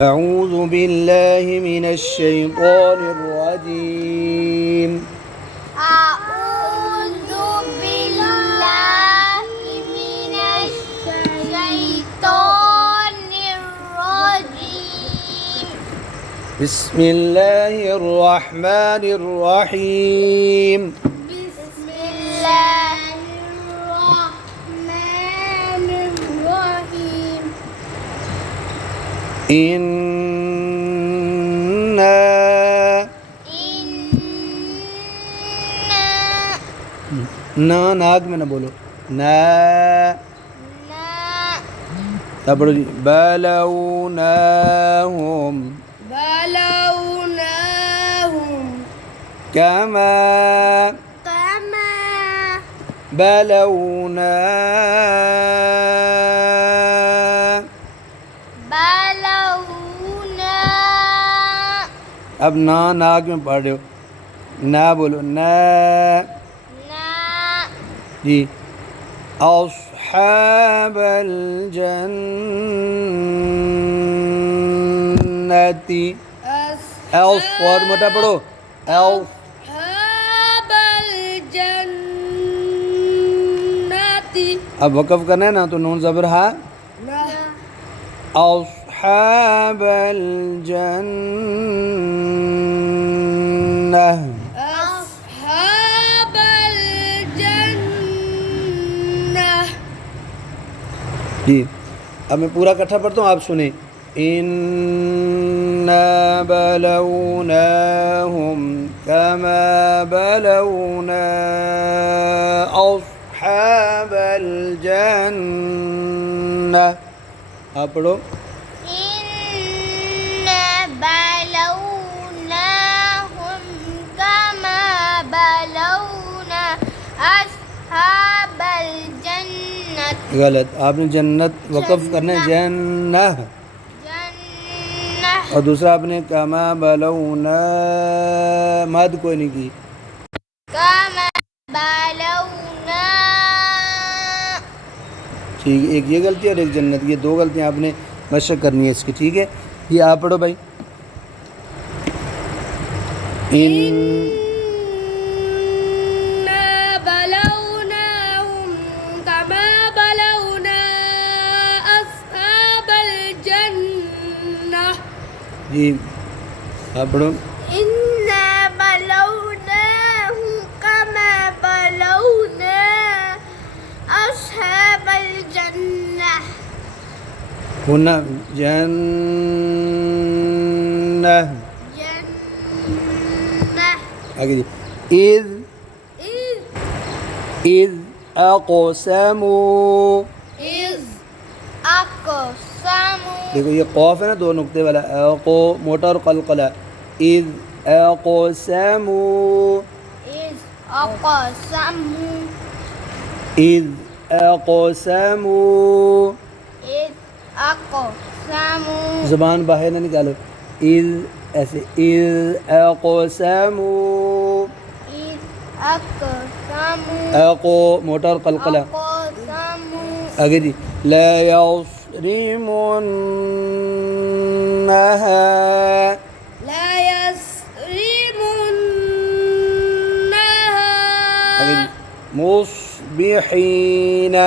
أعوذ بالله من الشيطان الرجيم. أعوذ بالله من الشيطان الرجيم. بسم الله الرحمن الرحيم. بسم الله الرحمن الرحيم. إنا ना नाग में ना बोलो ना तब पढ़ो जी बलौनाहुम कमा बलौना अब ना नाग में पढ़ रहे हो ना बोलो ना जी अस्हाबल जन्नती एल्फ और मोटा पढ़ो एल्फ अब वक़फ़ करना है ना तो नून ज़बर हा अस्हाबल जन्नह जी अब मैं पूरा इकट्ठा पढ़ता हूँ आप सुने इन्ना बलौनाहुम कमा बलौना अस्हाबल जन्नह आप पढ़ो इन्ना बलौनाहुम कमा बलौना अस्हाबल जन्नत। गलत आपने जन्नत वक़फ़ करना है जन्नह और दूसरा आपने कमा बलौना मद कोई नहीं की कमा बलौना। ठीक है एक ये गलती और एक जन्नत ये दो गलतियाँ आपने मशक करनी है इसकी ठीक है ये आप पढ़ो भाई इन जी आप पढ़ो इन्ना बलौनाहुम कमा बलौना अस्हाबल जन्नह। हुना जन्नह जन्नह आगे जी इज़ अक़समू इज़ अक़समू। देखो ये कौफ है ना दो नुक्ते वाला को मोटा और कलकला इज़ अक़समू इज़ अक़समू इज़ अक़समू इज़ अक़समू। ज़बान बाहर ना निकालो इज़ ऐसे इज़ अक़समू इज़ अक़समू अको मोटा और कलकला अक़समू। आगे जी ला यस्रिमुन्नहा ला यस्रिमुन्नहा आगे जी मुस्बिहीना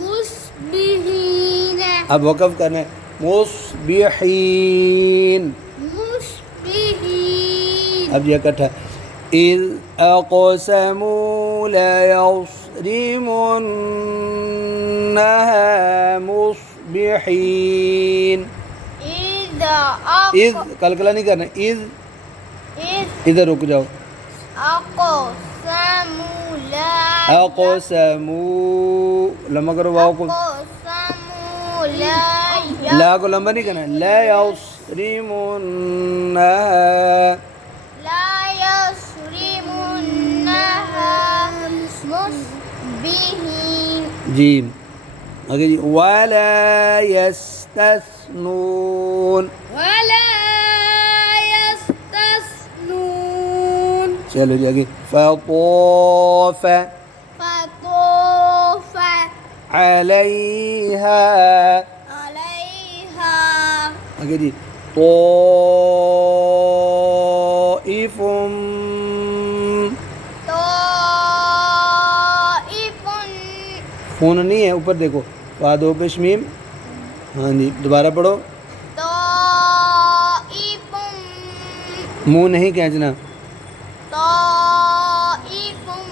मुस्बिहीना अब वक़फ़ करना है मुस्बिहीन मुस्बिहीन। अब ये इकट्ठा इज़ अक़समू ला यस्रिमुन्नहा मुस्बिहीन इज़ कलकला नहीं करना इज़ इधर रुक जाओ अक़समू अक़समू लम्बा करो वाव को ला को लंबा नहीं करना ला यस्रिमुन्नहा ला यस्रिमुन्नहा मुस्बिहीन। जी आगे जी वला यस्तस्नून वला यस्तस्नून। चलो जी आगे फतोफ फतोफ अलैहा अलैहा आगे जी طائف ताइफुन खून नहीं है, ऊपर देखो, वादो पेश मीम। हाँ जी, दोबारा पढ़ो। ताइफुन मुंह नहीं खींचना। ताइफुन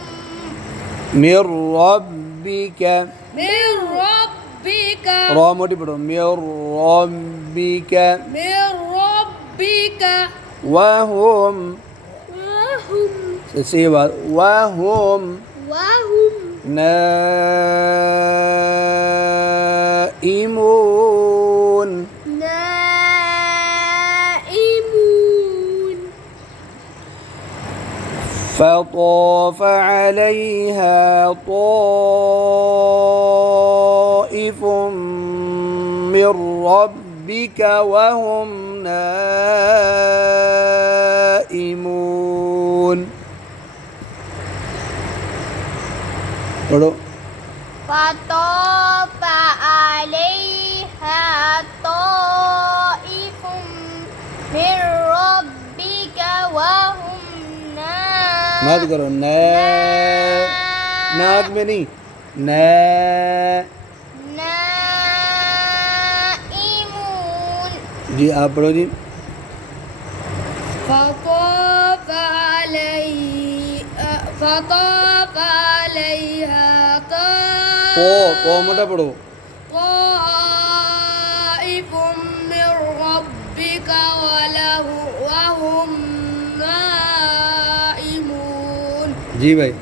मिर रब्बिका, मिर रब्बिका रा मोटी पढ़ो, मिर रब्बिका मिर रब्बिका वहुम, वहुम सही बात, वहुम वहुम नाइमून। नाइमून فطاف عليها طائف من ربك وهم نائمون पढ़ो। فطاف عليها طائف من ربك وهم मत करो न, नाक में नहीं, न नाइमून जी आप पढ़ो जी। فطاف عليها पो मोटा पढ़ो। طائف من ربك وهم نائمون जी भाई।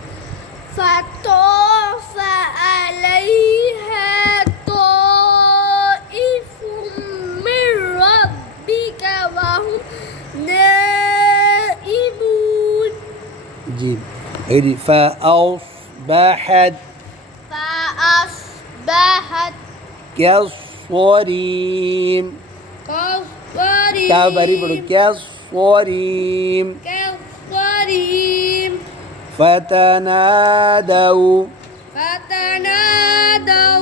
فطاف عليها طائف من ربك وهم نائمون जी هذه فأصبحت فأصبحت كالصريم، كابري पढ़ो, كالصريم كالصريم فتنادوا فتنادوا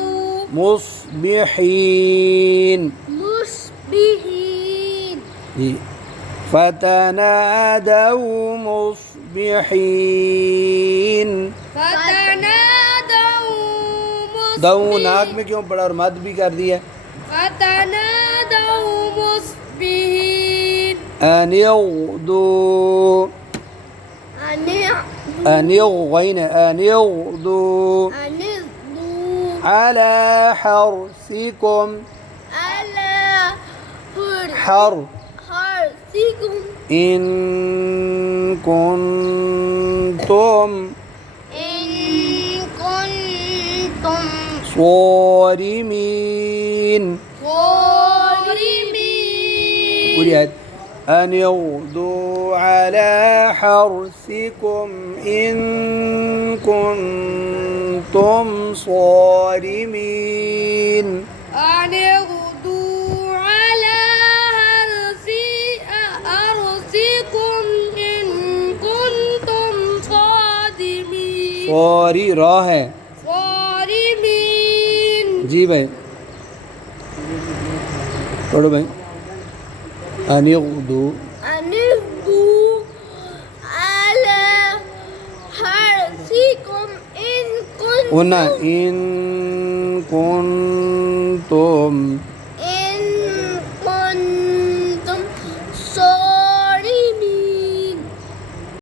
مصبحين مصبحين जी فتنادوا مصبحين। فتنادوا दऊ مصبحين नाक में क्यों पड़ा और मद भी कर दिया। فتنادوا مصبحين أن يغدوا، أن يغدوا أنضوا على حرثكم، على حرثكم إن كنتم إن كنتم صارمين। صارمين पूरी आयत। أن يغدوا على حرثكم إن كنتم صارمين। أن اغدوا على حرثكم إن كنتم صادمين सॉरी रा है صارمين जी भाई। पढ़ो भाई। أن يغدوا أن اغدوا على حرثكم إن هنا كنتم إن كنتم